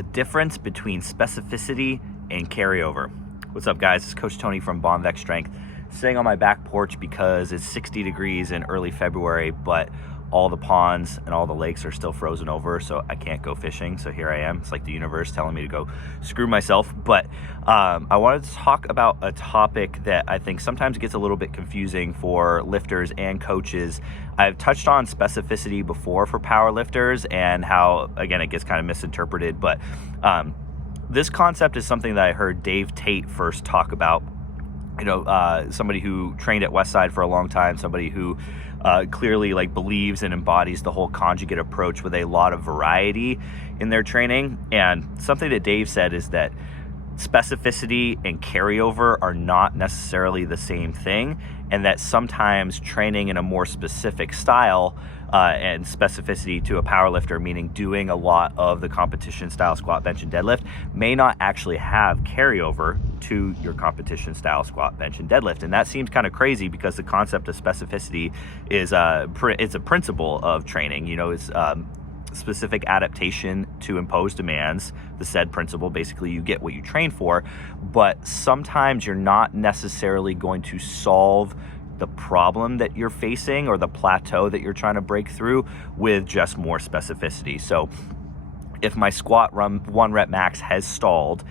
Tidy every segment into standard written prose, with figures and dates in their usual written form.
the difference between specificity and carryover. What's up, guys? It's Coach Tony from Bonvex Strength, sitting on my back porch because it's 60 degrees in early February, but all the ponds and all the lakes are still frozen over, so I can't go fishing. So here I am. It's like the universe telling me to go screw myself. But I wanted to talk about a topic that I think sometimes gets a little bit confusing for lifters and coaches. I've touched on specificity before for power lifters and how, again, it gets kind of misinterpreted. But this concept is something that I heard Dave Tate first talk about. Somebody who trained at Westside for a long time, somebody who clearly believes and embodies the whole conjugate approach with a lot of variety in their training. And something that Dave said is that specificity and carryover are not necessarily the same thing, and that sometimes training in a more specific style and specificity to a powerlifter, meaning doing a lot of the competition style squat, bench, and deadlift, may not actually have carryover to your competition style squat, bench, and deadlift. And that seems kind of crazy because the concept of specificity is it's a principle of training. It's specific adaptation to impose demands. The said principle, basically you get what you train for, but sometimes you're not necessarily going to solve the problem that you're facing or the plateau that you're trying to break through with just more specificity. So if my squat run 1 rep max has stalled,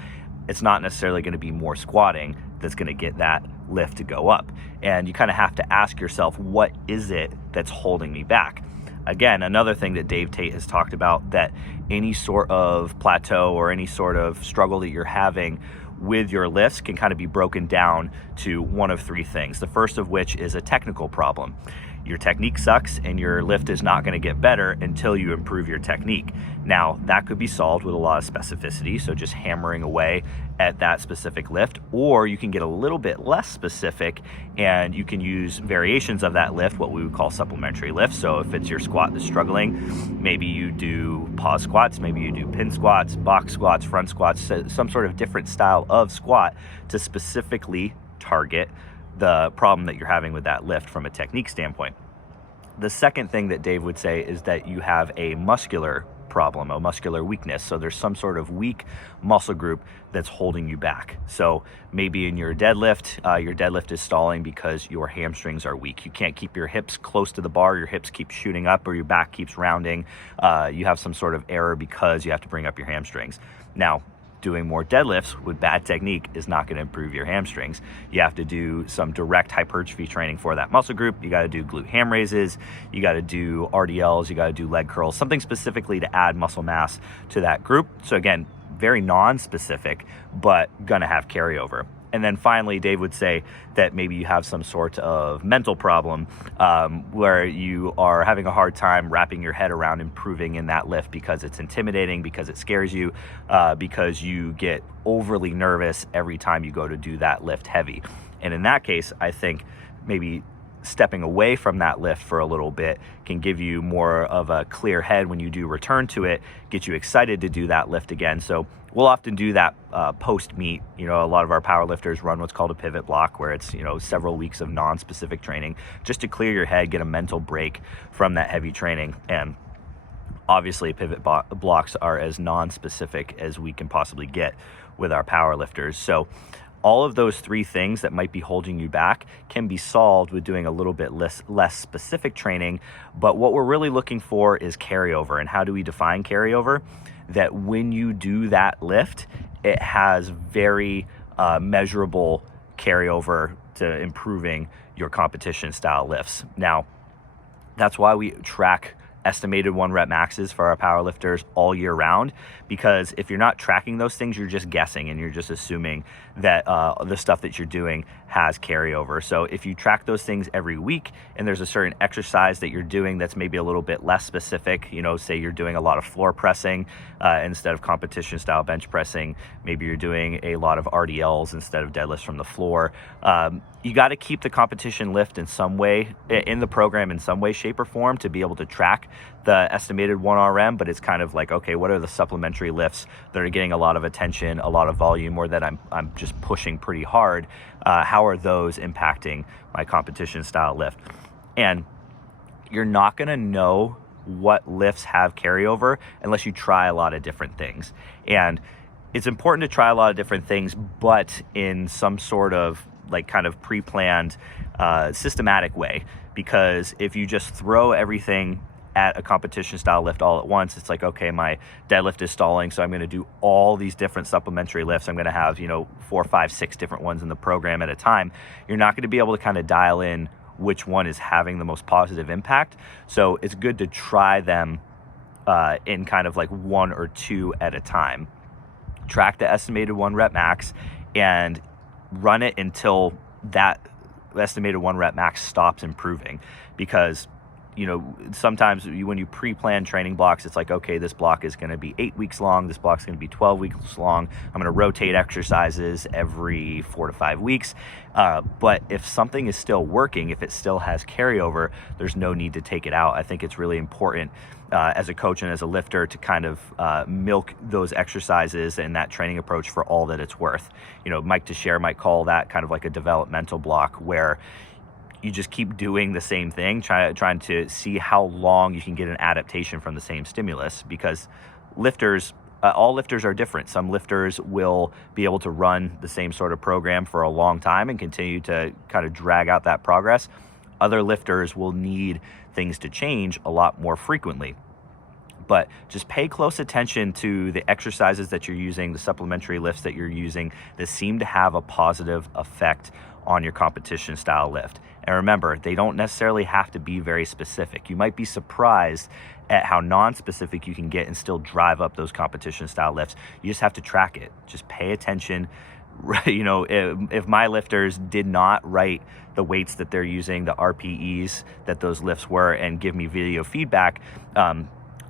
it's not necessarily going to be more squatting that's going to get that lift to go up. And you kind of have to ask yourself, what is it that's holding me back? Again, another thing that Dave Tate has talked about, that any sort of plateau or any sort of struggle that you're having with your lifts can kind of be broken down to one of 3 things. The first of which is a technical problem. Your technique sucks and your lift is not going to get better until you improve your technique. Now, that could be solved with a lot of specificity, so just hammering away at that specific lift, or you can get a little bit less specific and you can use variations of that lift, what we would call supplementary lifts. So if it's your squat that's struggling, maybe you do pause squats, maybe you do pin squats, box squats, front squats, some sort of different style of squat to specifically target the problem that you're having with that lift from a technique standpoint. The second thing that Dave would say is that you have a muscular problem, a muscular weakness. So there's some sort of weak muscle group that's holding you back. So maybe in your deadlift is stalling because your hamstrings are weak. You can't keep your hips close to the bar, your hips keep shooting up, or your back keeps rounding. You have some sort of error because you have to bring up your hamstrings. Now, doing more deadlifts with bad technique is not going to improve your hamstrings. You have to do some direct hypertrophy training for that muscle group. You got to do glute ham raises, you got to do RDLs, you got to do leg curls, something specifically to add muscle mass to that group. So again, very non-specific, but going to have carryover. And then finally, Dave would say that maybe you have some sort of mental problem where you are having a hard time wrapping your head around improving in that lift because it's intimidating, because it scares you, because you get overly nervous every time you go to do that lift heavy. And in that case, I think maybe stepping away from that lift for a little bit can give you more of a clear head when you do return to it, get you excited to do that lift again. So we'll often do that post meet. A lot of our power lifters run what's called a pivot block, where it's several weeks of non-specific training just to clear your head, get a mental break from that heavy training. And obviously pivot blocks are as non-specific as we can possibly get with our power lifters. So all of those 3 things that might be holding you back can be solved with doing a little bit less specific training. But what we're really looking for is carryover. And how do we define carryover? That when you do that lift, it has very measurable carryover to improving your competition style lifts. Now, that's why we track estimated 1 rep maxes for our power lifters all year round, because if you're not tracking those things, you're just guessing and you're just assuming that the stuff that you're doing has carryover. So if you track those things every week and there's a certain exercise that you're doing that's maybe a little bit less specific, say you're doing a lot of floor pressing instead of competition style bench pressing, maybe you're doing a lot of RDLs instead of deadlifts from the floor, you got to keep the competition lift in some way in the program, in some way, shape, or form, to be able to track the estimated 1 RM. But it's kind of like, okay, what are the supplementary lifts that are getting a lot of attention, a lot of volume, or that I'm just pushing pretty hard? How are those impacting my competition style lift? And you're not going to know what lifts have carryover unless you try a lot of different things. And it's important to try a lot of different things, but in some sort of like kind of pre-planned, systematic way. Because if you just throw everything at a competition style lift all at once, it's like, okay, my deadlift is stalling, so I'm going to do all these different supplementary lifts. I'm going to have, 4, 5, 6 different ones in the program at a time. You're not going to be able to kind of dial in which one is having the most positive impact. So it's good to try them in kind of like 1 or 2 at a time. Track the estimated 1 rep max and run it until that estimated 1 rep max stops improving. Because sometimes when you pre-plan training blocks, it's like, okay, this block is going to be 8 weeks long. This block's going to be 12 weeks long. I'm going to rotate exercises every 4 to 5 weeks. But if something is still working, if it still has carryover, there's no need to take it out. I think it's really important as a coach and as a lifter to kind of milk those exercises and that training approach for all that it's worth. Mike Teixeira might call that kind of like a developmental block, where you just keep doing the same thing, trying to see how long you can get an adaptation from the same stimulus. Because lifters, all lifters are different. Some lifters will be able to run the same sort of program for a long time and continue to kind of drag out that progress. Other lifters will need things to change a lot more frequently. But just pay close attention to the exercises that you're using, the supplementary lifts that you're using that seem to have a positive effect on your competition style lift. And remember, they don't necessarily have to be very specific. You might be surprised at how non-specific you can get and still drive up those competition style lifts. You just have to track it. Just pay attention. If my lifters did not write the weights that they're using, the RPEs that those lifts were, and give me video feedback,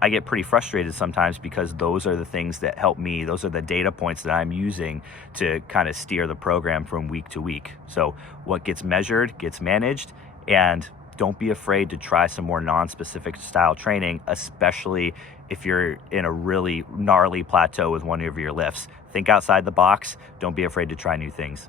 I get pretty frustrated sometimes, because those are the things that help me. Those are the data points that I'm using to kind of steer the program from week to week. So what gets measured gets managed, and don't be afraid to try some more non-specific style training, especially if you're in a really gnarly plateau with one of your lifts. Think outside the box. Don't be afraid to try new things.